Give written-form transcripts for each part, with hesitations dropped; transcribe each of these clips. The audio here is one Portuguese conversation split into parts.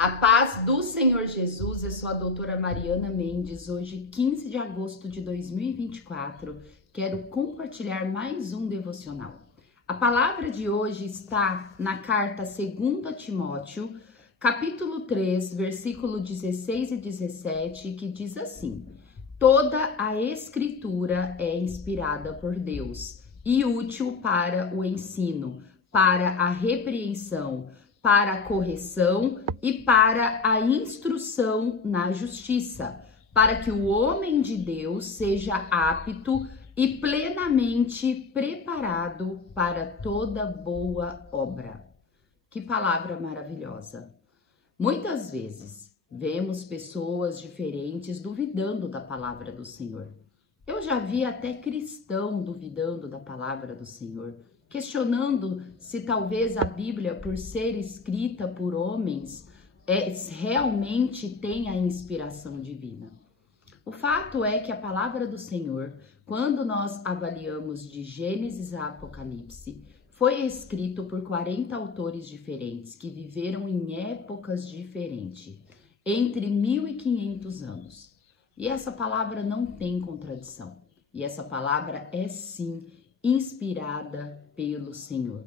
A paz do Senhor Jesus, eu sou a doutora Mariana Mendes. Hoje, 15 de agosto de 2024, quero compartilhar mais um devocional. A palavra de hoje está na carta 2 Timóteo, capítulo 3, versículo 16 e 17, que diz assim: toda a escritura é inspirada por Deus e útil para o ensino, para a repreensão, para a correção e para a instrução na justiça, para que o homem de Deus seja apto e plenamente preparado para toda boa obra. Que palavra maravilhosa! Muitas vezes vemos pessoas diferentes duvidando da palavra do Senhor. Eu já vi até cristão duvidando da palavra do Senhor, questionando se talvez a Bíblia, por ser escrita por homens, realmente tem a inspiração divina. O fato é que a palavra do Senhor, quando nós avaliamos de Gênesis a Apocalipse, foi escrito por 40 autores diferentes que viveram em épocas diferentes, entre 1500 anos. E essa palavra não tem contradição. E essa palavra é sim inspirada pelo Senhor.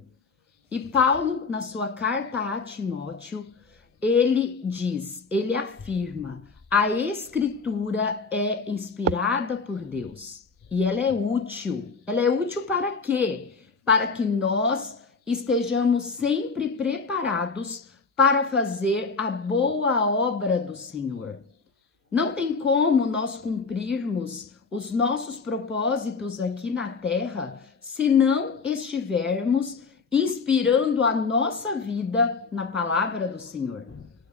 E Paulo, na sua carta a Timóteo, ele afirma: a escritura é inspirada por Deus e ela é útil. Ela é útil para quê? Para que nós estejamos sempre preparados para fazer a boa obra do Senhor. Não tem como nós cumprirmos os nossos propósitos aqui na terra se não estivermos inspirando a nossa vida na palavra do Senhor.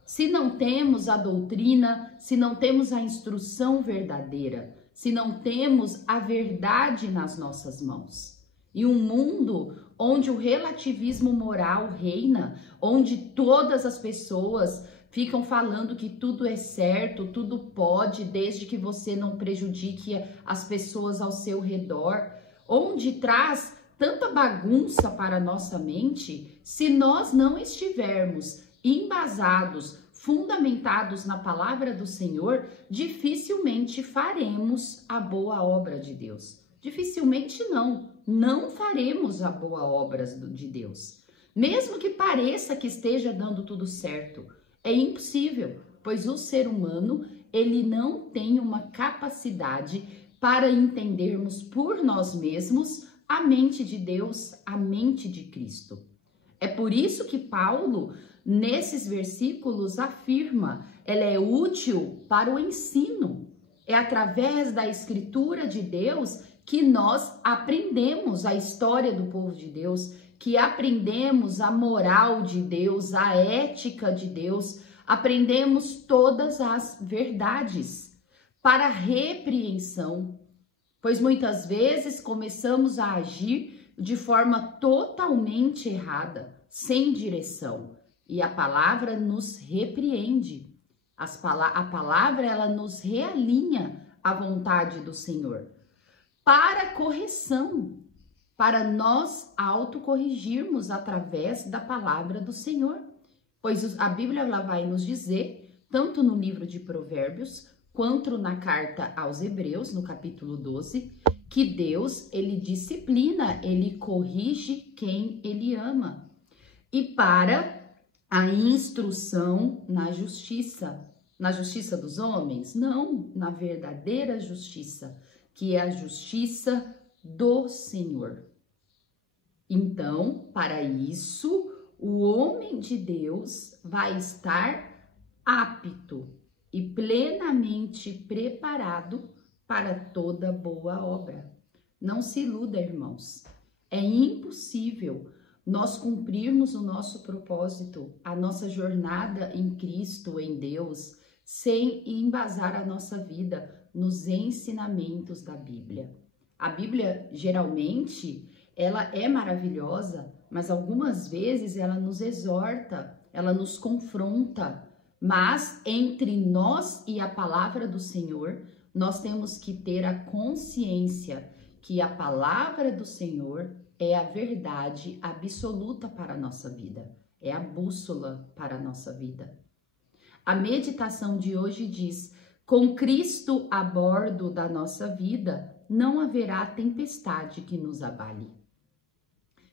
Se não temos a doutrina, se não temos a instrução verdadeira, se não temos a verdade nas nossas mãos. E um mundo onde o relativismo moral reina, onde todas as pessoas ficam falando que tudo é certo, tudo pode, desde que você não prejudique as pessoas ao seu redor, onde traz tanta bagunça para a nossa mente, se nós não estivermos embasados, fundamentados na palavra do Senhor, dificilmente faremos a boa obra de Deus. Dificilmente não faremos a boa obra de Deus. Mesmo que pareça que esteja dando tudo certo, é impossível, pois o ser humano, ele não tem uma capacidade para entendermos por nós mesmos a mente de Deus, a mente de Cristo. É por isso que Paulo, nesses versículos, afirma: ela é útil para o ensino. É através da escritura de Deus que nós aprendemos a história do povo de Deus, que aprendemos a moral de Deus, a ética de Deus, aprendemos todas as verdades para repreensão, pois muitas vezes começamos a agir de forma totalmente errada, sem direção, e a palavra nos repreende. A palavra, ela nos realinha à vontade do Senhor, para correção, para nós autocorrigirmos através da palavra do Senhor. Pois a Bíblia ela vai nos dizer, tanto no livro de Provérbios, quanto na carta aos Hebreus, no capítulo 12, que Deus, ele disciplina, ele corrige quem ele ama. E para a instrução na justiça dos homens? Não, na verdadeira justiça, que é a justiça do Senhor. Então, para isso, o homem de Deus vai estar apto e plenamente preparado para toda boa obra. Não se iluda, irmãos. É impossível nós cumprirmos o nosso propósito, a nossa jornada em Cristo, em Deus, sem embasar a nossa vida nos ensinamentos da Bíblia. A Bíblia, geralmente, ela é maravilhosa, mas algumas vezes ela nos exorta, ela nos confronta. Mas entre nós e a palavra do Senhor, nós temos que ter a consciência que a palavra do Senhor é a verdade absoluta para a nossa vida, é a bússola para a nossa vida. A meditação de hoje diz: com Cristo a bordo da nossa vida, não haverá tempestade que nos abale.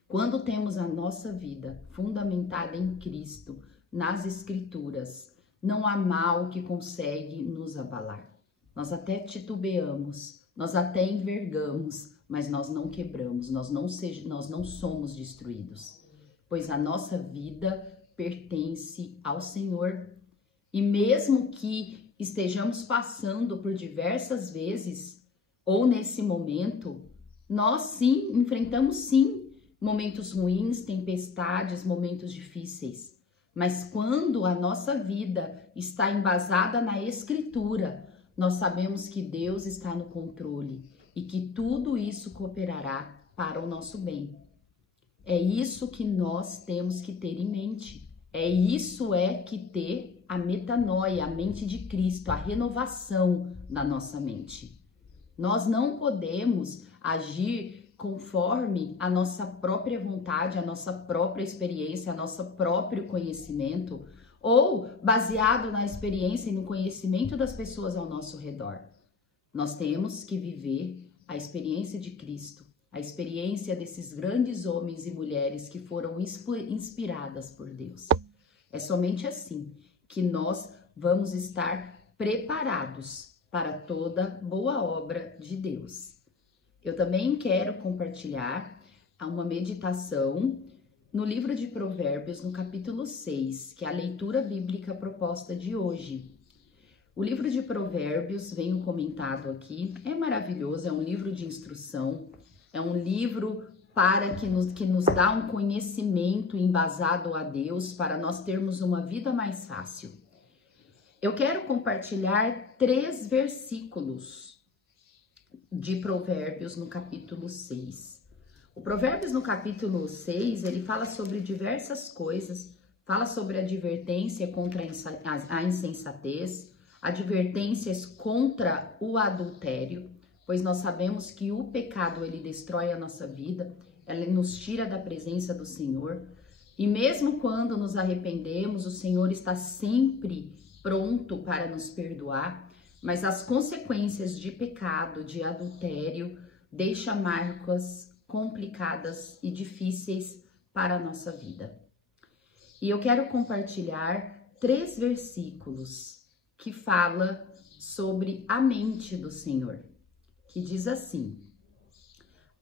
Quando temos a nossa vida fundamentada em Cristo, nas Escrituras, não há mal que consegue nos abalar. Nós até titubeamos, nós até envergamos, mas nós não quebramos, nós não somos destruídos, pois a nossa vida pertence ao Senhor. E mesmo que estejamos passando por diversas vezes, ou nesse momento, nós sim, enfrentamos sim, momentos ruins, tempestades, momentos difíceis. Mas quando a nossa vida está embasada na Escritura, nós sabemos que Deus está no controle e que tudo isso cooperará para o nosso bem. É isso que nós temos que ter em mente. Que ter a metanoia, a mente de Cristo, a renovação na nossa mente. Nós não podemos agir conforme a nossa própria vontade, a nossa própria experiência, a nosso próprio conhecimento, ou baseado na experiência e no conhecimento das pessoas ao nosso redor. Nós temos que viver a experiência de Cristo, a experiência desses grandes homens e mulheres que foram inspiradas por Deus. É somente assim que nós vamos estar preparados para toda boa obra de Deus. Eu também quero compartilhar uma meditação no livro de Provérbios, no capítulo 6, que é a leitura bíblica proposta de hoje. O livro de Provérbios, venho comentado aqui, é maravilhoso, é um livro de instrução, é um livro que nos dá um conhecimento embasado a Deus para nós termos uma vida mais fácil. Eu quero compartilhar 3 versículos de Provérbios no capítulo 6. O Provérbios no capítulo 6, ele fala sobre diversas coisas, fala sobre advertência contra a insensatez, advertências contra o adultério, pois nós sabemos que o pecado, ele destrói a nossa vida, ele nos tira da presença do Senhor, e mesmo quando nos arrependemos, o Senhor está sempre pronto para nos perdoar, mas as consequências de pecado, de adultério, deixam marcas complicadas e difíceis para a nossa vida. E eu quero compartilhar 3 versículos que falam sobre a mente do Senhor, que diz assim: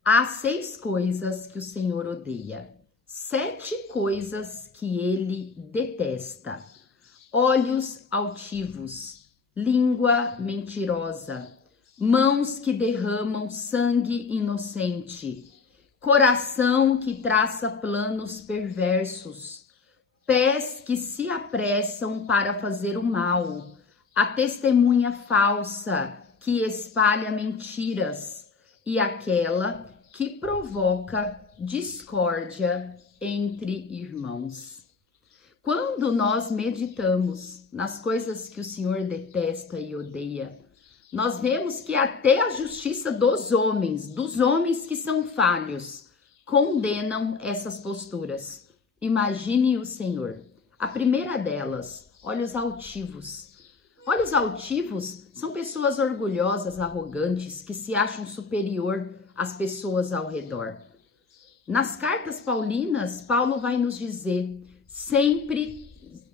há 6 coisas que o Senhor odeia, 7 coisas que ele detesta: olhos altivos, língua mentirosa, mãos que derramam sangue inocente, coração que traça planos perversos, pés que se apressam para fazer o mal, a testemunha falsa que espalha mentiras e aquela que provoca discórdia entre irmãos. Quando nós meditamos nas coisas que o Senhor detesta e odeia, nós vemos que até a justiça dos homens que são falhos, condenam essas posturas. Imagine o Senhor. A primeira delas, olhos altivos. Olhos altivos são pessoas orgulhosas, arrogantes, que se acham superior às pessoas ao redor. Nas cartas paulinas, Paulo vai nos dizer: sempre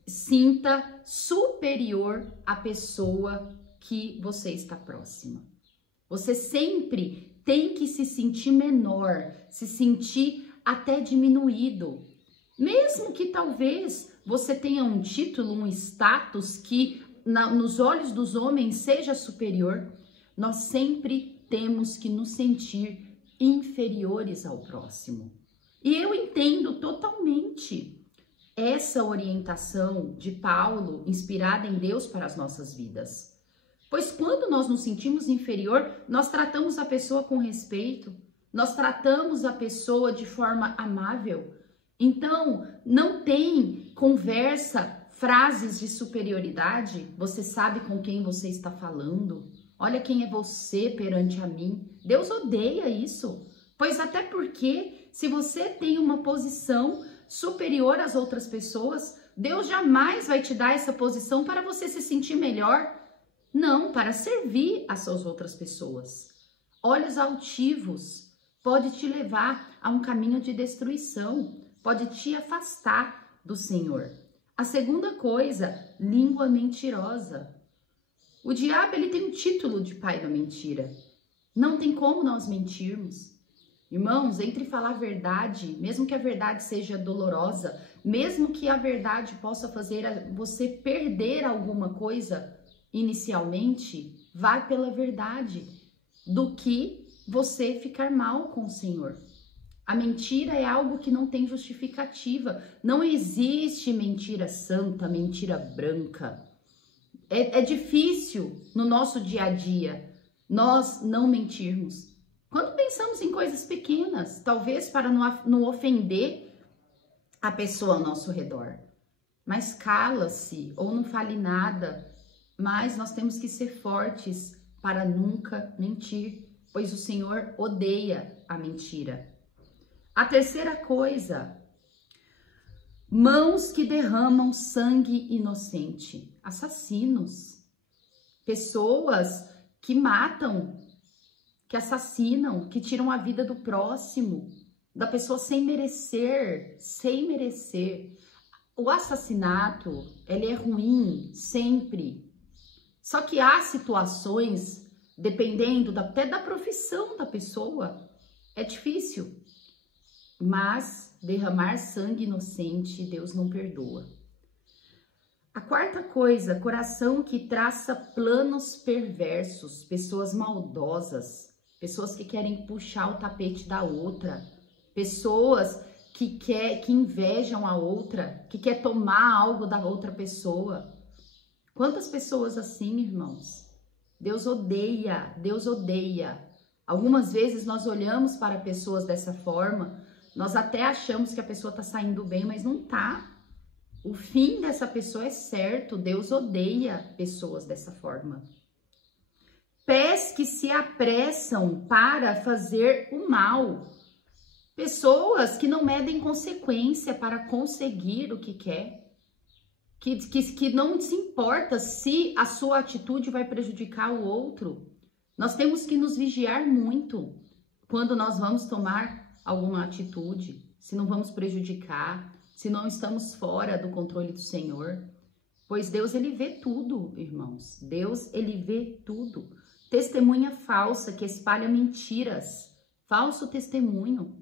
sinta superior à pessoa que você está próxima. Você sempre tem que se sentir menor, se sentir até diminuído. Mesmo que talvez você tenha um título, um status que nos olhos dos homens seja superior, nós sempre temos que nos sentir inferiores ao próximo. E eu entendo totalmente essa orientação de Paulo, inspirada em Deus para as nossas vidas. Pois quando nós nos sentimos inferior, nós tratamos a pessoa com respeito, nós tratamos a pessoa de forma amável. Então, não tem conversa, frases de superioridade. Você sabe com quem você está falando. Olha quem é você perante a mim. Deus odeia isso. Pois até porque, se você tem uma posição superior às outras pessoas, Deus jamais vai te dar essa posição para você se sentir melhor. Não, para servir as suas outras pessoas. Olhos altivos pode te levar a um caminho de destruição, pode te afastar do Senhor. A segunda coisa, língua mentirosa. O diabo, ele tem um título de pai da mentira. Não tem como nós mentirmos. Irmãos, entre falar a verdade, mesmo que a verdade seja dolorosa, mesmo que a verdade possa fazer você perder alguma coisa inicialmente, vá pela verdade, do que você ficar mal com o Senhor. A mentira é algo que não tem justificativa. Não existe mentira santa, mentira branca. É difícil no nosso dia a dia nós não mentirmos. Quando pensamos em coisas pequenas, talvez para não ofender a pessoa ao nosso redor. Mas cala-se ou não fale nada. Mas nós temos que ser fortes para nunca mentir, pois o Senhor odeia a mentira. A terceira coisa, mãos que derramam sangue inocente, assassinos, pessoas que matam, que assassinam, que tiram a vida do próximo, da pessoa sem merecer. O assassinato, ele é ruim sempre. Só que há situações, dependendo até da profissão da pessoa, é difícil. Mas derramar sangue inocente, Deus não perdoa. A quarta coisa, coração que traça planos perversos, pessoas maldosas, pessoas que querem puxar o tapete da outra, pessoas que invejam a outra, que quer tomar algo da outra pessoa. Quantas pessoas assim, irmãos? Deus odeia, Deus odeia. Algumas vezes nós olhamos para pessoas dessa forma, nós até achamos que a pessoa está saindo bem, mas não está. O fim dessa pessoa é certo, Deus odeia pessoas dessa forma. Pés que se apressam para fazer o mal. Pessoas que não medem consequência para conseguir o que quer. Que não se importa se a sua atitude vai prejudicar o outro. Nós temos que nos vigiar muito quando nós vamos tomar alguma atitude, se não vamos prejudicar, se não estamos fora do controle do Senhor. Pois Deus, ele vê tudo, irmãos. Deus, ele vê tudo. Testemunha falsa que espalha mentiras, falso testemunho.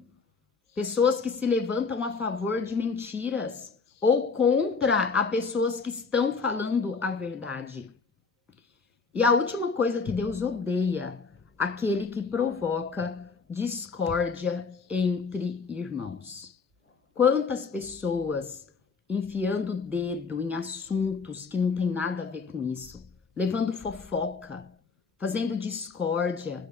Pessoas que se levantam a favor de mentiras ou contra a pessoas que estão falando a verdade. E a última coisa que Deus odeia, aquele que provoca discórdia entre irmãos. Quantas pessoas enfiando o dedo em assuntos que não tem nada a ver com isso, levando fofoca, fazendo discórdia,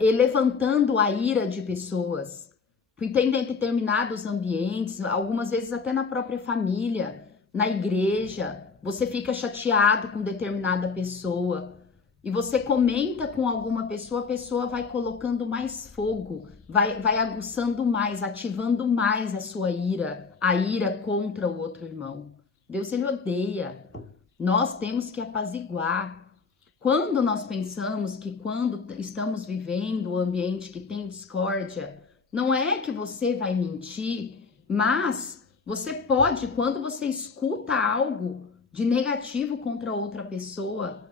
e levantando a ira de pessoas. Tem determinados ambientes, algumas vezes até na própria família, na igreja, você fica chateado com determinada pessoa e você comenta com alguma pessoa, a pessoa vai colocando mais fogo, vai aguçando mais, ativando mais a sua ira, a ira contra o outro irmão. Deus, ele odeia. Nós temos que apaziguar. Quando nós pensamos que quando estamos vivendo o ambiente que tem discórdia, não é que você vai mentir, mas você pode, quando você escuta algo de negativo contra outra pessoa,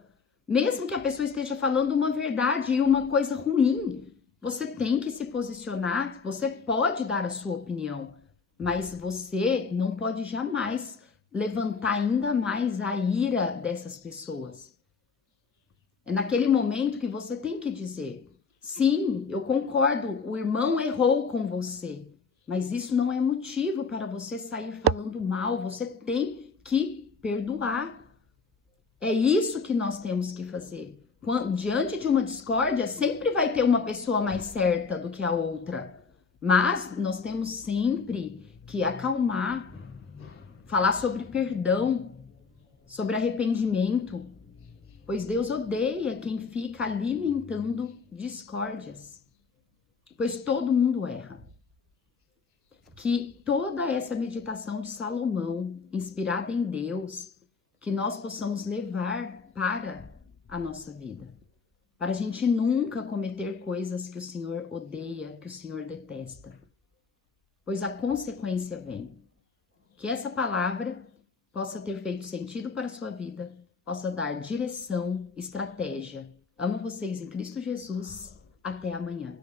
mesmo que a pessoa esteja falando uma verdade e uma coisa ruim, você tem que se posicionar, você pode dar a sua opinião, mas você não pode jamais levantar ainda mais a ira dessas pessoas. É naquele momento que você tem que dizer: sim, eu concordo, o irmão errou com você, mas isso não é motivo para você sair falando mal, você tem que perdoar. É isso que nós temos que fazer. Diante de uma discórdia, sempre vai ter uma pessoa mais certa do que a outra, mas nós temos sempre que acalmar, falar sobre perdão, sobre arrependimento, pois Deus odeia quem fica alimentando discórdias, pois todo mundo erra. que toda essa meditação de Salomão, inspirada em Deus, que nós possamos levar para a nossa vida. Para a gente nunca cometer coisas que o Senhor odeia, que o Senhor detesta. Pois a consequência vem. Que essa palavra possa ter feito sentido para a sua vida, possa dar direção, estratégia. Amo vocês em Cristo Jesus. Até amanhã.